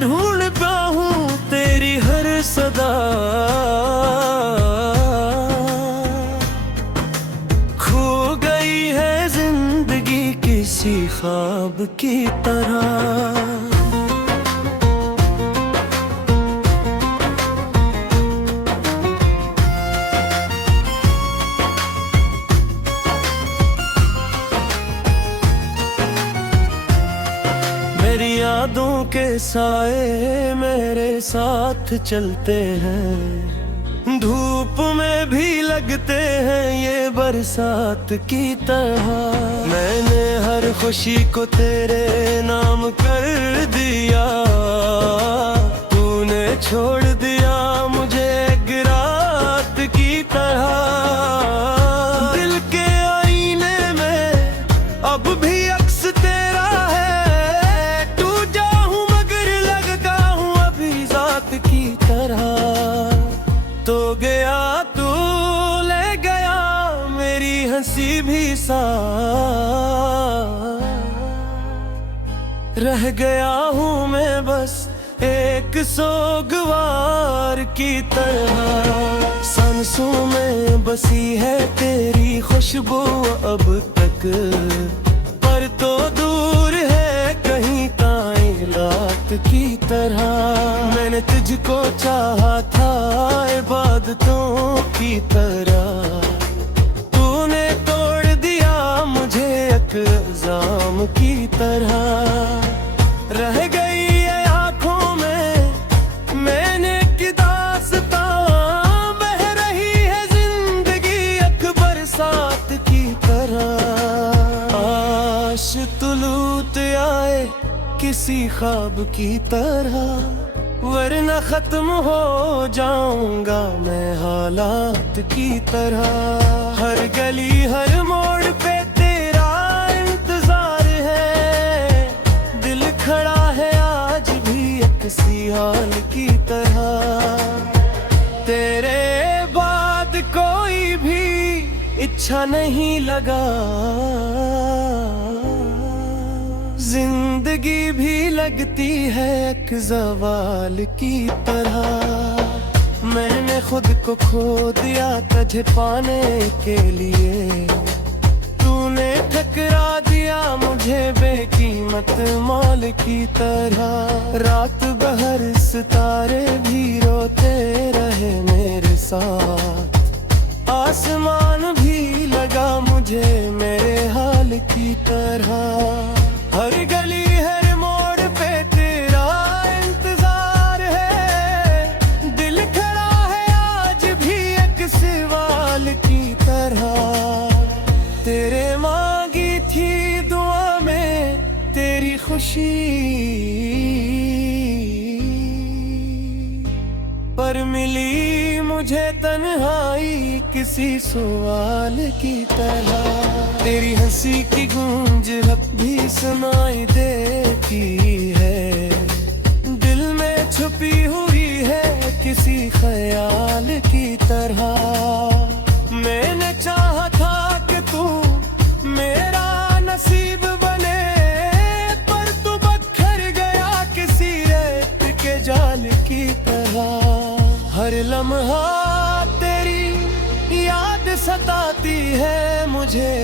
ढूंढ पाऊं तेरी हर सदा। खो गई है जिंदगी किसी ख्वाब की तरह। मेरी यादों के साए मेरे साथ चलते हैं, धूप में भी लगते हैं ये बरसात की तरह। मैंने हर खुशी को तेरे नाम कर दिया, तूने छोड़ दिया मुझे एक रात की तरह। दिल के आईने में अब भी अक्स तेरा है, तू जाऊं मगर लगता हूँ अभी जात की तरह। तो गया तू ले गया मेरी हंसी भी साथ, रह गया हूँ मैं बस एक सोगवार की तरह। सांसों में बसी है तेरी खुशबू अब तक, पर तो दूर है कहीं कायनात की तरह। मैंने तुझको चाहा था इबादतों की तरह, तूने तोड़ दिया मुझे एक इल्जाम की तरह। रह गई है आंखों में मैंने की दास्तां, बह रही है जिंदगी एक बरसात की तरह। आश तुलूत आए किसी ख्वाब की तरह, वरना खत्म हो जाऊंगा मैं हालात की तरह। हर गली हर मोड़ पे तेरा इंतजार है, दिल खड़ा है आज भी एक सी हाल की तरह। तेरे बाद कोई भी इच्छा नहीं लगा, जिंदगी भी लगती है एक ज़वाल की तरह। मैंने खुद को खो दिया तुझे पाने के लिए, तूने ठकरा दिया मुझे बेकीमत माल की तरह। रात भर सितारे भी रोते रहे मेरे साथ, आसमान भी लगा मुझे मेरे हाल की तरह। हर गली हर मोड़ पे तेरा इंतजार है, दिल खड़ा है आज भी एक सवाल की तरह। तेरे मांगी थी दुआ में तेरी खुशी, पर मिली मुझे तन्हाई किसी सवाल की तरह। तेरी हंसी की गूंज अब भी सुनाई देती है, दिल में छुपी हुई है किसी ख्याल की तरह। मैंने चाहा था कि तू मेरा नसीब बने, पर तू बखर गया किसी रेत के जाल की तरह। हर लम्हा तेरी याद सताती है मुझे,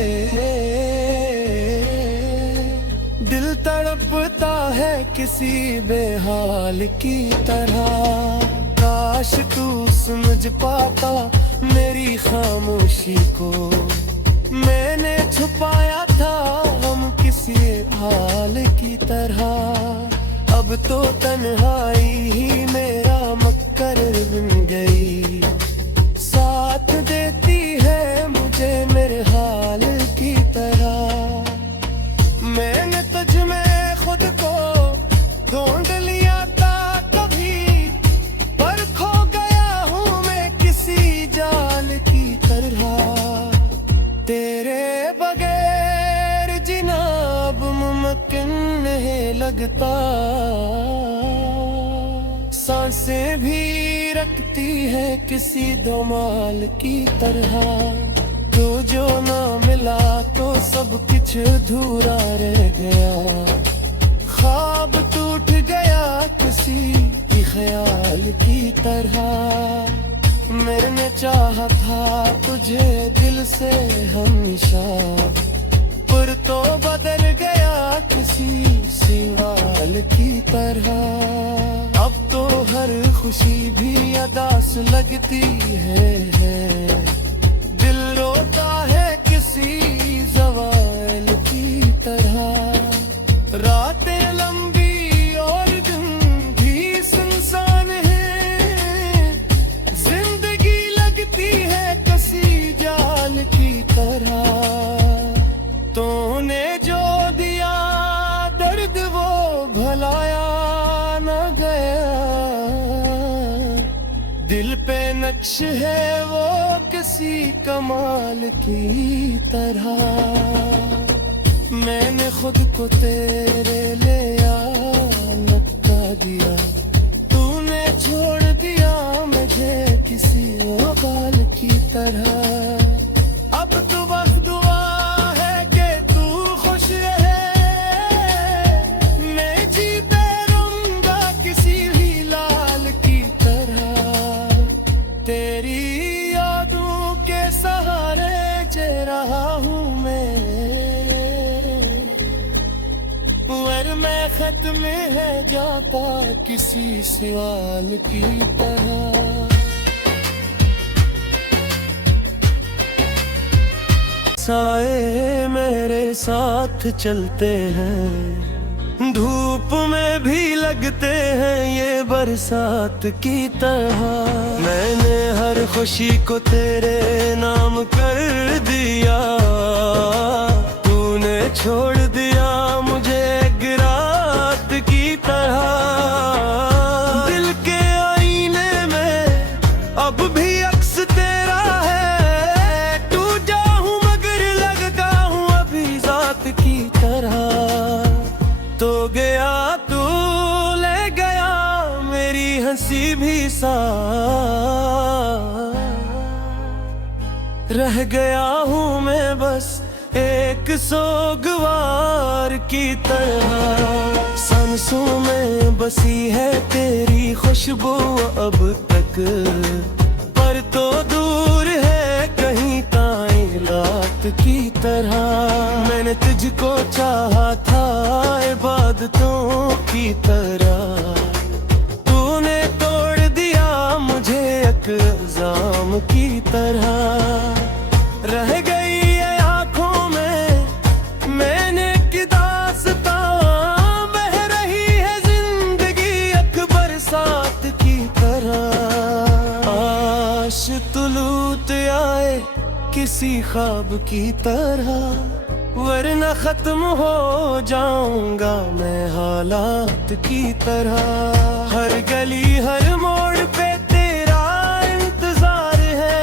दिल तड़पता है किसी बेहाल की तरह। काश तू समझ पाता मेरी खामोशी को, मैंने छुपाया था हम किसी हाल की तरह। अब तो तन्हाई ही मेरा मक्कर बन गई, साथ देती है मुझे मेरे हाल की तरह। मैंने तुझ में खुद को ढूंढ लिया था कभी, पर खो गया हूँ मैं किसी जाल की तरह। तेरे बगैर जीना अब मुमकिन नहीं लगता, सांसें भी रखती है किसी धमाल की तरह। तो जो ना मिला तो सब कुछ अधूरा रह गया, ख्वाब टूट गया किसी ख्याल की तरह। मैंने चाहा था तुझे दिल से हमेशा, पर तो बदल गया किसी सवाल की तरह। अब तो हर खुशी भी अदास लगती है, दिल रोता है किसी ज़वाल की तरह। रातें लंबी और दिन भी सुनसान है, जिंदगी लगती है किसी जाल की तरह। तूने जो दिया दर्द वो भलाया न गया, दिल पे नक्श है वो किसी कमाल की तरह। मैंने खुद को तेरे ले नक्का दिया, तूने छोड़ दिया मुझे किसी वबाल की तरह। अब तो वक्त दुआ है कि तू खुश रहे, मैं जीते रहूंगा किसी भी लाल की तरह। तेरी यादों के सहारे जी रहा हूँ मैं खत्म है जाता किसी सवाल की तरह। साए मेरे साथ चलते हैं, धूप में भी लगते हैं ये बरसात की तरह। मैंने हर खुशी को तेरे नाम कर दिया, तूने छोड़ दिया मुझे गिरात की तरह। दिल के आईने में अब भी अक्स तेरा है, टूटा हूँ मगर लगता हूँ अभी जात की तरह। तो गया तू ले गया मेरी हंसी भी साथ, रह गया हूँ मैं बस एक सोगवार की तरह। सांसों में बसी है तेरी खुशबू अब तक, पर तो दूर है कहीं कायनात की तरह। मैंने तुझको चाहा था इबादतों की तरह, तूने तोड़ दिया मुझे अक़ज़ाम की तरह। रह गई तुलूत आए किसी ख्वाब की तरह, वरना खत्म हो जाऊंगा मैं हालात की तरह। हर गली हर मोड़ पे तेरा इंतजार है,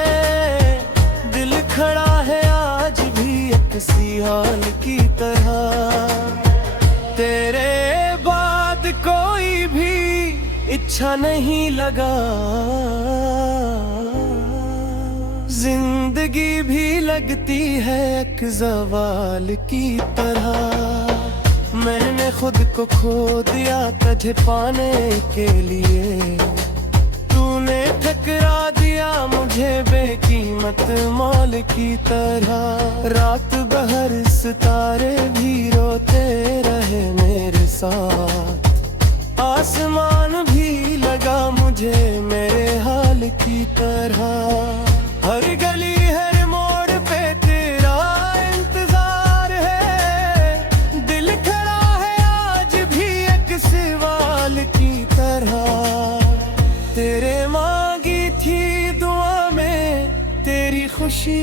दिल खड़ा है आज भी किसी हाल की तरह। तेरे बाद कोई भी इच्छा नहीं लगा, जिंदगी भी लगती है एक ज़वाल की तरह। मैंने खुद को खो दिया तुझे पाने के लिए, तूने ठकरा दिया मुझे बेकीमत माल की तरह। रात भर सितारे भी रोते रहे मेरे साथ, आसमान भी लगा मुझे मेरे हाल की तरह। हर गली हर मोड़ पे तेरा इंतजार है, दिल खड़ा है आज भी एक सवाल की तरह। तेरे मांगी थी दुआ में तेरी खुशी,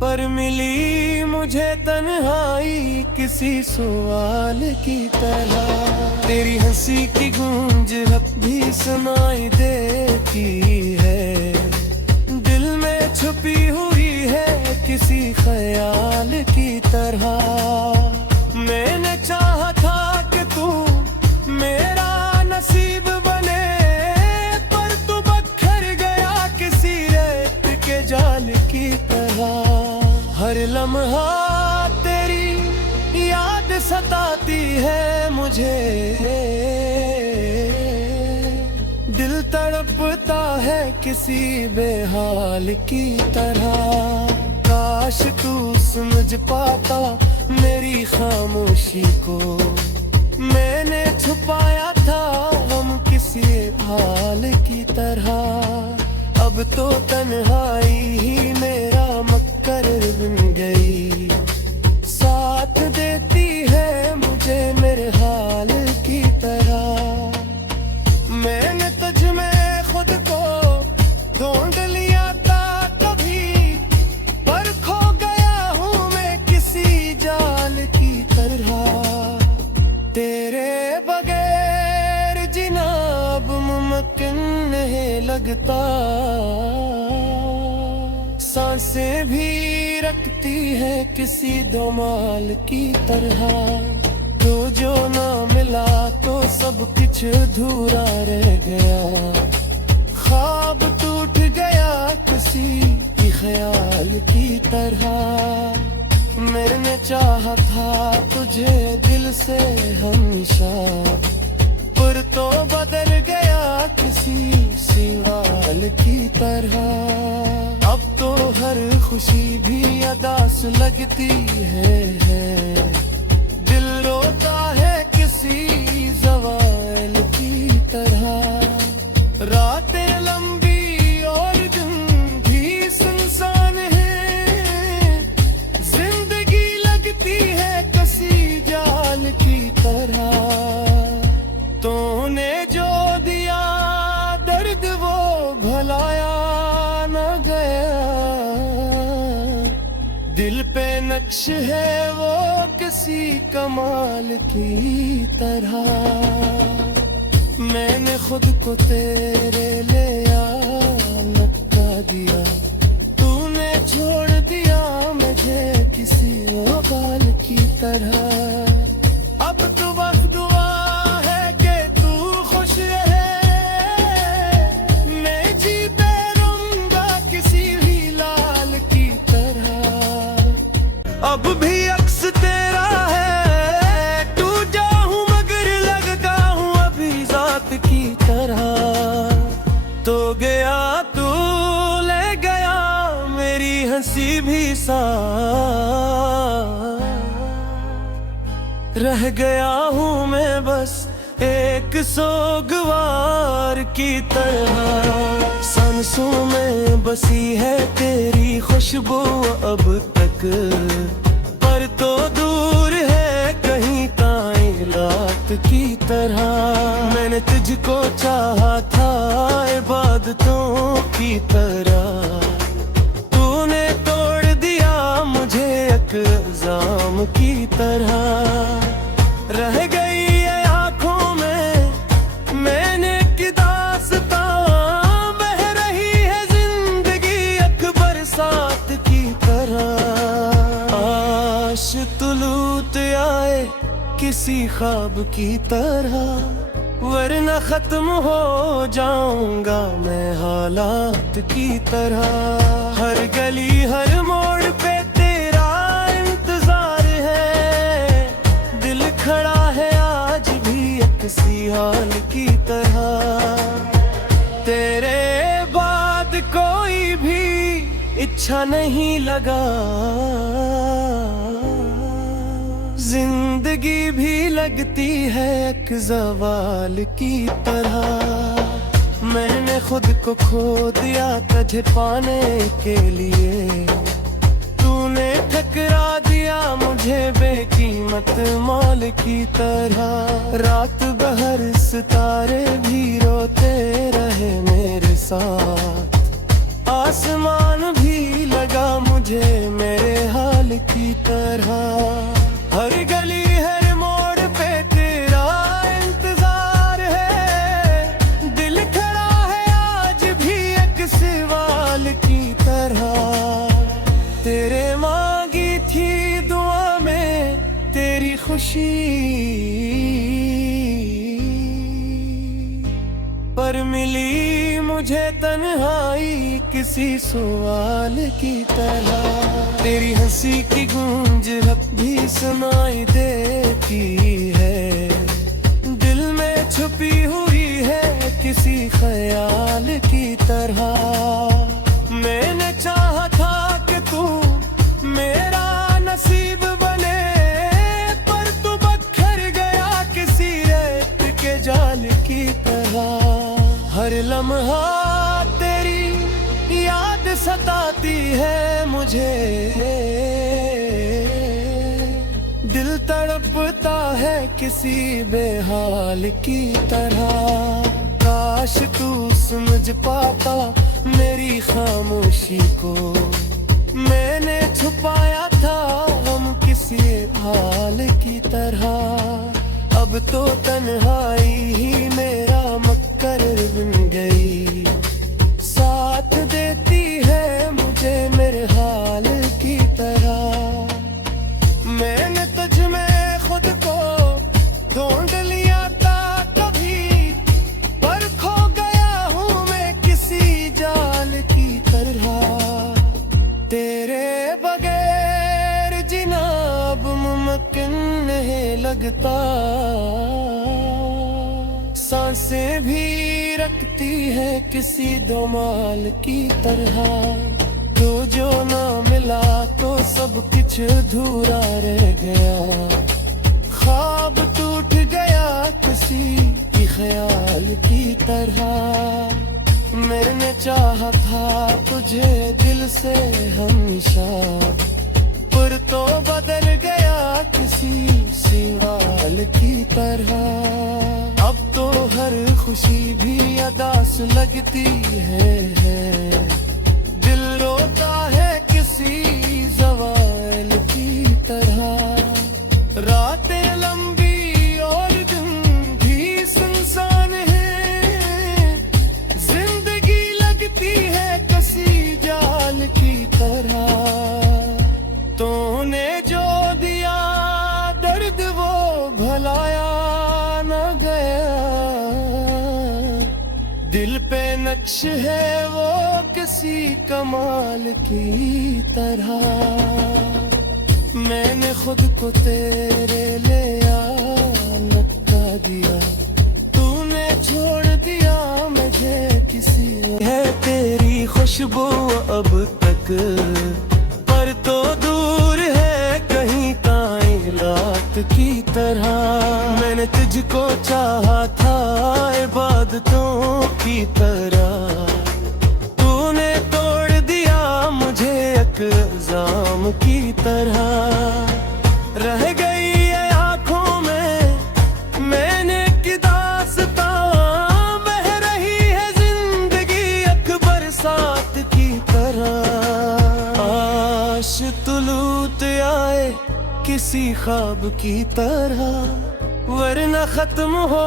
पर मिली मुझे तन्हाई किसी सवाल की तरह। तेरी हंसी की गूंज अब भी सुनाई देती है, दिल में छुपी हुई है किसी ख्याल की तरह। मैंने चाहा था कि तू मेरा नसीब बने, पर तू बखर गया किसी रेत के जाल की तरह। हर लम्हा तेरी याद सताती है मुझे, दिल तड़पता है किसी बेहाल की तरह। काश तू समझ पाता मेरी खामोशी को, मैंने छुपाया था हम किसी हाल की तरह। अब तो तन्हाई ही मेरा मक्कर बन गई, साथ देती है मुझे मेरे हाल की तरह। मैंने तुझ में खुद को ढूंढ लिया था कभी, पर खो गया हूँ मैं किसी जाल की तरह। तेरे बगैर जीना अब मुमकिन नहीं लगता, सांसें भी रखती है किसी धमाल की तरह। तो जो ना मिला तो सब कुछ अधूरा रह गया, ख्वाब टूट गया किसी की ख्याल की तरह। मैंने चाहा था तुझे दिल से हमेशा, पर तो बदल गया किसी सिवाल की तरह। अब तो हर खुशी भी अदास लगती है, दिल रोता है किसी ज़वाल की तरह। रातें लंबी और दिन भी सुनसान है, जिंदगी लगती है किसी जाल की तरह। तूने जो दिया दर्द वो भलाया न गया, दिल पे नक्श है वो किसी कमाल की तरह। मैंने खुद को तेरे ले नक्का दिया, तूने छोड़ दिया मुझे किसी औकाल की तरह। अब तो वक्त दुआ है कि तू खुश रहे, मैं जीते रहूंगा किसी भी लाल की तरह। अब भी अक्स तेरा है, टू जाऊं मगर लगता हूँ अभी जात की तरह। तो गया तू ले गया मेरी हंसी भी साथ, रह गया हूँ मैं बस एक सोगवार की तरह। सांसों में बसी है तेरी खुशबू अब तक, पर तो दूर है कहीं कायनात की तरह। मैंने तुझको चाहा था इबादतों की तरह, तूने तोड़ दिया मुझे एक इल्जाम की तरह। रह गई है आंखों में मैंने की दास्तां, बह रही है जिंदगी एक बरसात की तरह। आश तुलूत आए किसी ख्वाब की तरह, वरना खत्म हो जाऊंगा मैं हालात की तरह। हर गली हर मोड़ पे तेरा इंतजार है, दिल खड़ा है आज भी एक सी हाल की तरह। तेरे बाद कोई भी इच्छा नहीं लगा, जिंदगी भी लगती है एक ज़वाल की तरह। मैंने खुद को खो दिया तुझे पाने के लिए, तूने ठकरा दिया मुझे बेकीमत मौल की तरह। रात बहर सितारे भी रोते रहे मेरे साथ, आसमान भी लगा मुझे मेरे हाल की तरह। हर गली हर मोड़ पे तेरा इंतजार है, दिल खड़ा है आज भी एक सवाल की तरह। तेरे मांगी थी दुआ में तेरी खुशी, पर पर मिली मुझे तन्हाई किसी सवाल की तरह। तेरी हंसी की गूंज अब भी सुनाई देती है, दिल में छुपी हुई है किसी ख्याल की तरह। मैंने चाहा था कि तू मेरा नसीब बने, पर तू बखर गया किसी रेत के जाल की तरह। हर लम्हा तेरी याद सताती है मुझे, दिल तड़पता है किसी बेहाल की तरह। काश तू समझ पाता मेरी खामोशी को, मैंने छुपाया था हम किसी हाल की तरह। अब तो तन्हाई ही मेरा मक्कर बन गई, साथ देती है मुझे मेरे हाल की तरह। मैंने तुझ में खुद को ढूंढ लिया था कभी, पर खो गया हूँ मैं किसी जाल की तरह। तेरे बगैर जीना अब मुमकिन नहीं लगता, सांसें भी रखती है किसी दोमाल की तरह। तो जो ना मिला तो सब कुछ अधूरा रह गया, ख्वाब टूट गया किसी की ख्याल की तरह। मैंने चाहा था तुझे दिल से हमेशा, पर तो बदल गया किसी सिवाल की तरह। अब तो हर खुशी भी अदास लगती है, दिल रोता है किसी ज़वाल की तरह। रातें लंबी और दिन भी सुनसान है, जिंदगी लगती है किसी जाल की तरह। तूने जो दिया दर्द वो भलाया न गया, दिल पे नक्श है वो किसी कमाल की तरह। मैंने खुद को तेरे ले लटका दिया, तूने छोड़ दिया मुझे किसी। है तेरी खुशबू अब तक, पर तो दूर है कहीं कायनात की तरह। मैंने तुझको चाहा था इबादतों की तरह, तूने तोड़ दिया मुझे एक इल्जाम की तरह। रह गई है आंखों में मैंने की दास्तां, बह रही है जिंदगी एक बरसात की तरह। आश तुलूत आए किसी ख्वाब की तरह, वरना खत्म हो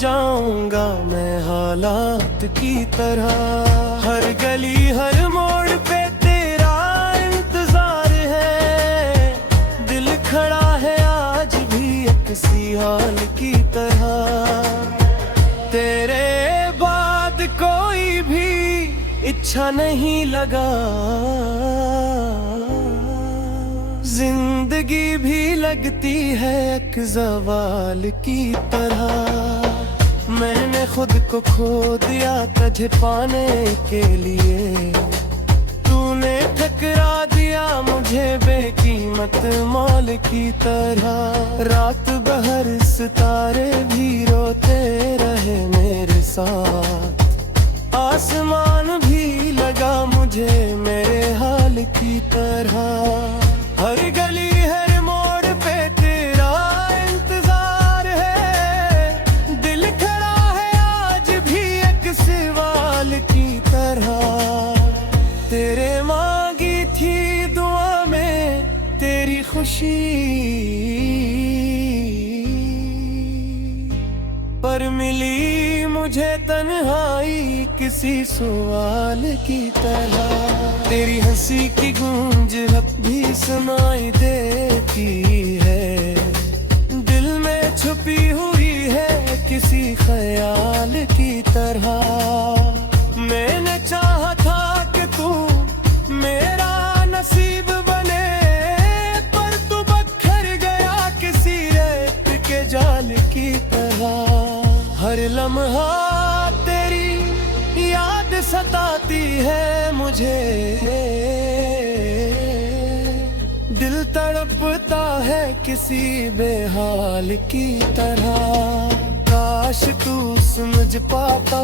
जाऊंगा मैं हालात की तरह। हर गली हर मोड़ पे तेरा इंतजार है, दिल खड़ा है आज भी एक सी हाल की तरह। तेरे बाद कोई भी इच्छा नहीं लगा, जिंदगी भी लगती है एक ज़वाल की तरह। मैंने खुद को खो दिया तुझे पाने के लिए, तूने ठकरा दिया मुझे बेकीमत मौल की तरह। रात भर सितारे भी रोते रहे मेरे साथ, आसमान भी लगा मुझे मेरे हाल की तरह। हर गली हर मोड़ पे तेरा इंतजार है, दिल खड़ा है आज भी एक सवाल की तरह। तेरे मांगी थी दुआ में तेरी खुशी, पर मिली मुझे तन्हाई किसी सवाल की तरह। तेरी हंसी की गूंज अब भी सुनाई देती है, दिल में छुपी हुई है किसी ख्याल की तरह। जाल की तरह। हर लम्हा तेरी याद सताती है मुझे, दिल तड़पता है किसी बेहाल की तरह। काश तू समझ पाता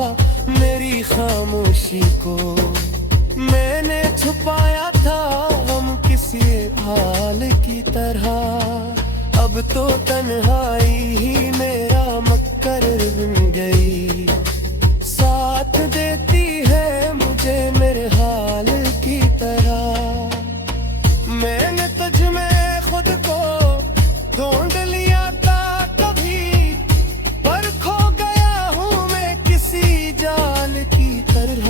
मेरी खामोशी को, मैंने छुपाया था हम किसी हाल की तरह। अब तो तन्हाई ही मेरा मक्कर बन गई, साथ देती है मुझे मेरे हाल की तरह। मैंने तुझ में खुद को ढूंढ लिया था कभी, पर खो गया हूँ मैं किसी जाल की तरह।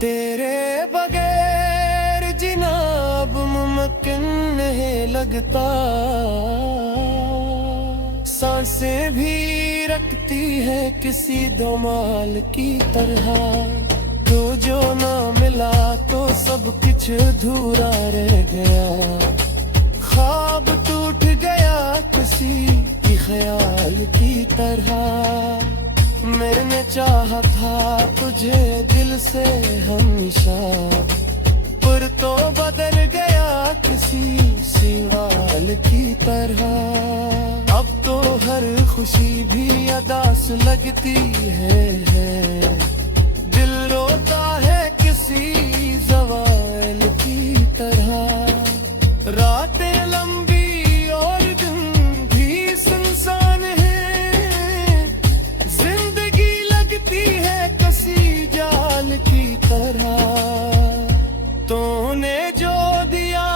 तेरे बगैर जीना अब मुमकिन नहीं लगता, सांसें भी रखती है किसी धमाल की तरह। तो जो ना मिला तो सब कुछ अधूरा रह गया, ख्वाब टूट गया किसी की ख्याल की तरह। मैंने चाहा था तुझे दिल से हमेशा, पर तो बदल गया किसी सिवाल की तरह। अब तो हर खुशी भी अदास लगती है, दिल रोता है किसी ज़वाल की तरह। रातें लंबी और दिन भी सुनसान है, जिंदगी लगती है किसी जाल की तरह। तूने जो दिया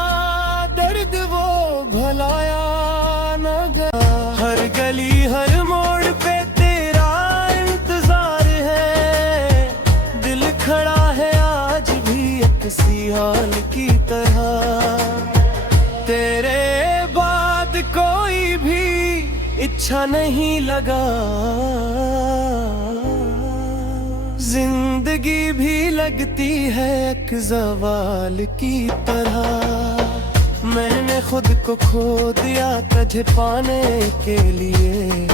दर्द वो भलाया न गया, हर गली हर मोड़ पे तेरा इंतजार है, दिल खड़ा है आज भी किसी हाल की तरह। तेरे बाद कोई भी इच्छा नहीं लगा, जिंदगी भी लगती है एक ज़वाल की तरह। मैंने खुद को खो दिया तुझे पाने के लिए,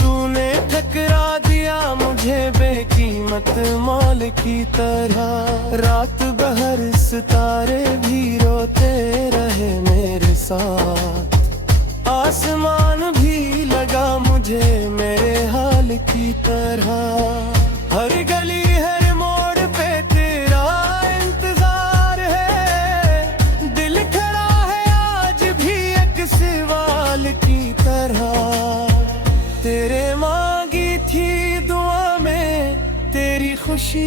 तूने ठकरा दिया मुझे बेकीमत मौल की तरह। रात भर सितारे भी रोते रहे मेरे साथ, आसमान भी लगा मुझे मेरे हाल की तरह। हर गली हर मोड़ पे तेरा इंतजार है, दिल खड़ा है आज भी एक सवाल की तरह। तेरे मांगी थी दुआ में तेरी खुशी,